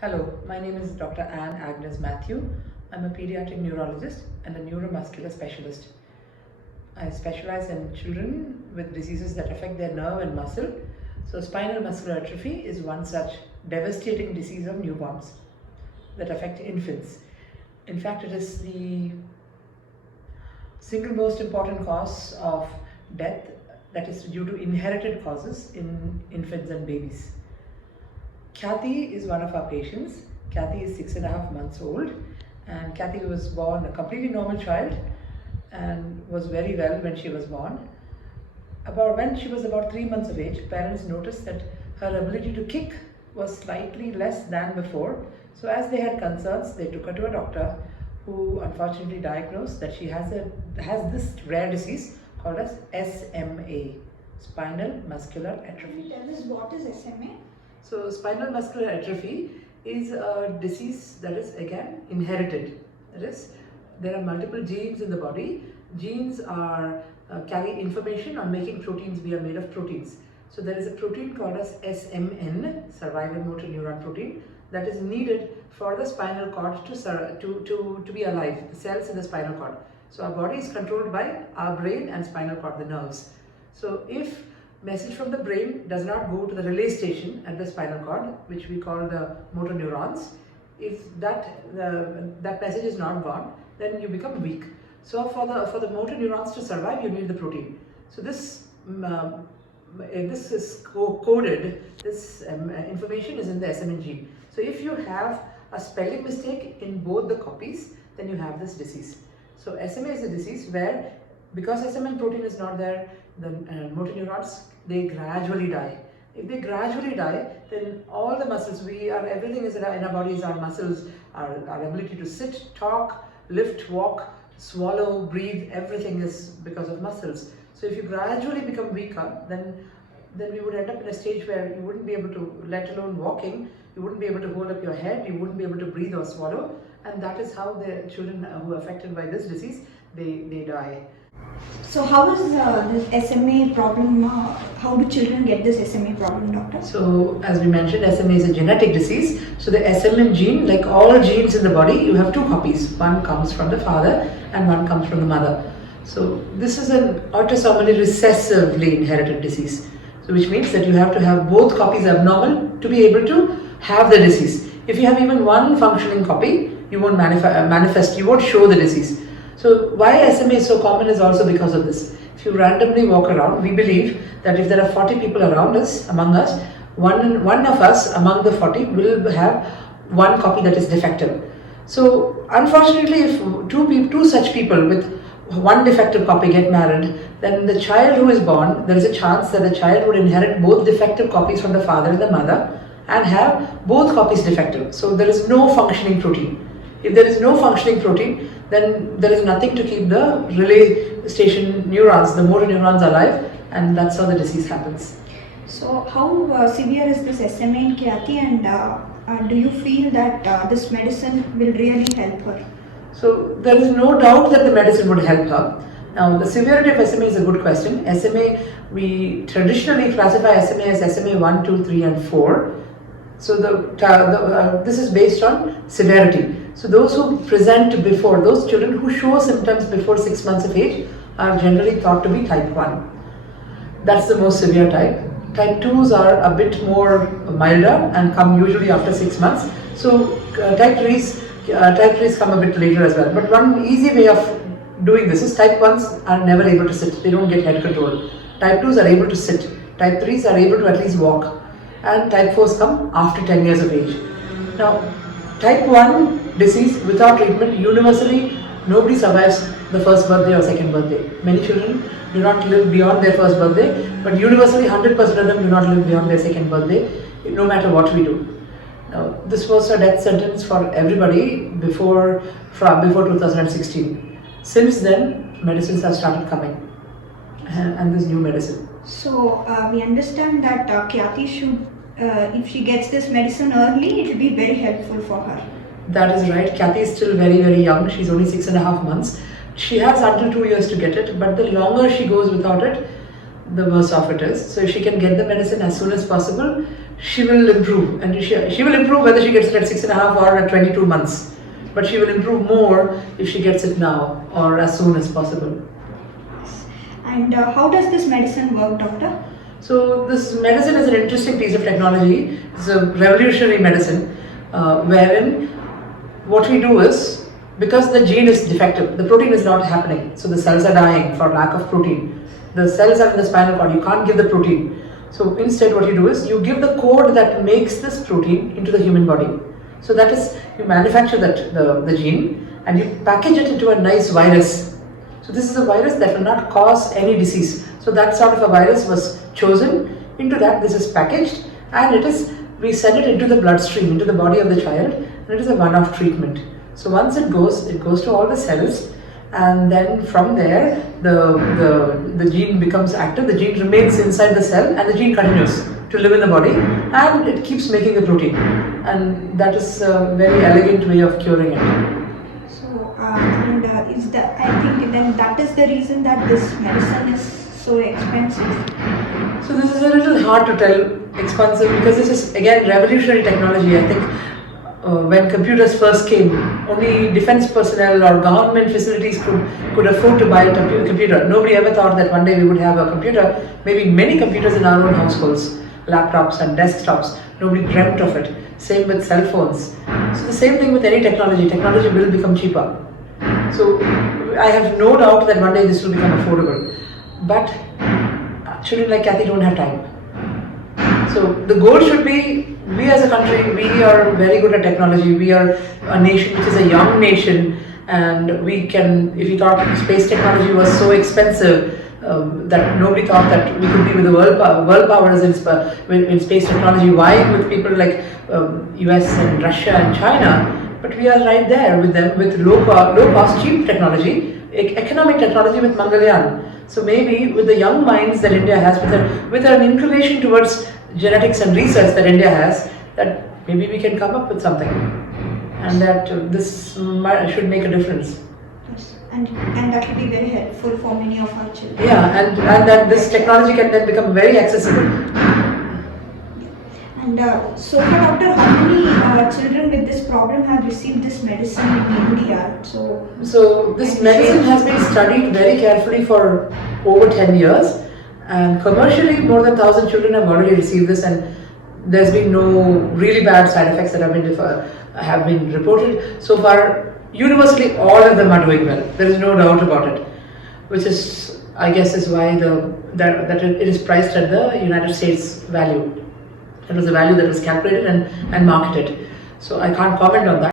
Hello, my name is Dr. Ann Agnes Mathew. I'm a pediatric neurologist and a neuromuscular specialist. I specialize in children with diseases that affect their nerve and muscle. So, spinal muscular atrophy is one such devastating disease of newborns that affect infants. In fact, it is the single most important cause of death that is due to inherited causes in infants and babies. Khyati is one of our patients. Khyati is 6.5 months old, and Khyati was born a completely normal child and was very well when she was born. When she was about 3 months of age, parents noticed that her ability to kick was slightly less than before. So as they had concerns, they took her to a doctor who unfortunately diagnosed that she has this rare disease called as SMA, Spinal Muscular Atrophy. Can you tell us what is SMA? So spinal muscular atrophy is a disease that is again inherited. That is, there are multiple genes in the body. Genes carry information on making proteins. We are made of proteins. So there is a protein called as SMN, survival motor neuron protein, that is needed for the spinal cord to be alive, the cells in the spinal cord. So our body is controlled by our brain and spinal cord, the nerves. So if message from the brain does not go to the relay station at the spinal cord, which we call the motor neurons, if that message is not gone, then you become weak. So for the motor neurons to survive, you need the protein. So this is coded. This information is in the SMN gene. So if you have a spelling mistake in both the copies, then you have this disease. So SMA is a disease where, because SMN protein is not there, the motor neurons, they gradually die. If they gradually die, then all the muscles, everything is in our bodies, our muscles, our ability to sit, talk, lift, walk, swallow, breathe, everything is because of muscles. So if you gradually become weaker, then we would end up in a stage where you wouldn't be able to, let alone walking, you wouldn't be able to hold up your head, you wouldn't be able to breathe or swallow, and that is how the children who are affected by this disease, they die. So how is this SMA problem, how do children get this SMA problem, doctor? So as we mentioned, SMA is a genetic disease. So the SMN gene, like all genes in the body, you have two copies. One comes from the father and one comes from the mother. So this is an autosomally recessively inherited disease. So which means that you have to have both copies abnormal to be able to have the disease. If you have even one functioning copy, you won't manifest, you won't show the disease. So why SMA is so common is also because of this. If you randomly walk around, we believe that if there are 40 people among us, one of us among the 40 will have one copy that is defective. So unfortunately, if two such people with one defective copy get married, then the child who is born, there is a chance that the child would inherit both defective copies from the father and the mother and have both copies defective. So there is no functioning protein. If there is no functioning protein, then there is nothing to keep the relay station neurons, the motor neurons, alive, and that's how the disease happens. So how severe is this SMA in Khyati, and do you feel that this medicine will really help her? So there is no doubt that the medicine would help her. Now the severity of SMA is a good question. SMA, we traditionally classify SMA as SMA 1, 2, 3 and 4. So this is based on severity. So those who present before, those children who show symptoms before 6 months of age are generally thought to be type 1. That's the most severe type. Type 2s are a bit more milder and come usually after 6 months. So type 3s come a bit later as well. But one easy way of doing this is type 1s are never able to sit. They don't get head control. Type 2s are able to sit. Type 3s are able to at least walk. And type 4s come after 10 years of age. Now, type 1 disease without treatment, universally nobody survives the first birthday or second birthday. Many children do not live beyond their first birthday, but universally 100% of them do not live beyond their second birthday, no matter what we do. Now, this was a death sentence for everybody before 2016. Since then, medicines have started coming, and this new medicine. So we understand that Khyati should, if she gets this medicine early, it will be very helpful for her. That is right. Khyati is still very, very young. She's only 6.5 months. She has until 2 years to get it, but the longer she goes without it, the worse off it is. So if she can get the medicine as soon as possible, she will improve. And she will improve whether she gets it at 6.5 or at 22 months. But she will improve more if she gets it now or as soon as possible. And how does this medicine work, doctor? So this medicine is an interesting piece of technology. It's a revolutionary medicine wherein what we do is, because the gene is defective, the protein is not happening, so the cells are dying for lack of protein. The cells are in the spinal cord, you can't give the protein. So instead what you do is, you give the code that makes this protein into the human body. So that is, you manufacture the gene and you package it into a nice virus. So this is a virus that will not cause any disease. So that sort of a virus was chosen. Into that this is packaged, and we send it into the bloodstream, into the body of the child, and it is a one-off treatment. So once it goes to all the cells, and then from there the gene becomes active, the gene remains inside the cell, and the gene continues to live in the body, and it keeps making the protein, and that is a very elegant way of curing it. So I think then that is the reason that this medicine is so expensive. So this is a little hard to tell expensive, because this is again revolutionary technology. I think when computers first came, only defense personnel or government facilities could afford to buy a computer. Nobody ever thought that one day we would have a computer, maybe many computers in our own households, laptops and desktops. Nobody dreamt of it. Same with cell phones. So the same thing with any technology. Technology will become cheaper. So I have no doubt that one day this will become affordable. But children like Khyati don't have time. So the goal should be, we as a country, we are very good at technology. We are a nation which is a young nation, and we can, if you thought space technology was so expensive, that nobody thought that we could be with the world powers in space technology, vying with people like US and Russia and China. But we are right there with them, with low cost, cheap technology, economic technology with Mangalyaan. So maybe with the young minds that India has, with an inclination towards genetics and research that India has, that maybe we can come up with something, and that this should make a difference. Yes. And that will be very helpful for many of our children. Yeah, and that this technology can then become very accessible. And so far, doctor, how many children with this problem have received this medicine in India? So this medicine has been studied very carefully for over 10 years, and commercially more than 1,000 children have already received this, and there's been no really bad side effects that have been reported. So far, universally all of them are doing well. There is no doubt about it, which is, I guess, is why it is priced at the United States value. It was a value that was calculated and marketed. So I can't comment on that.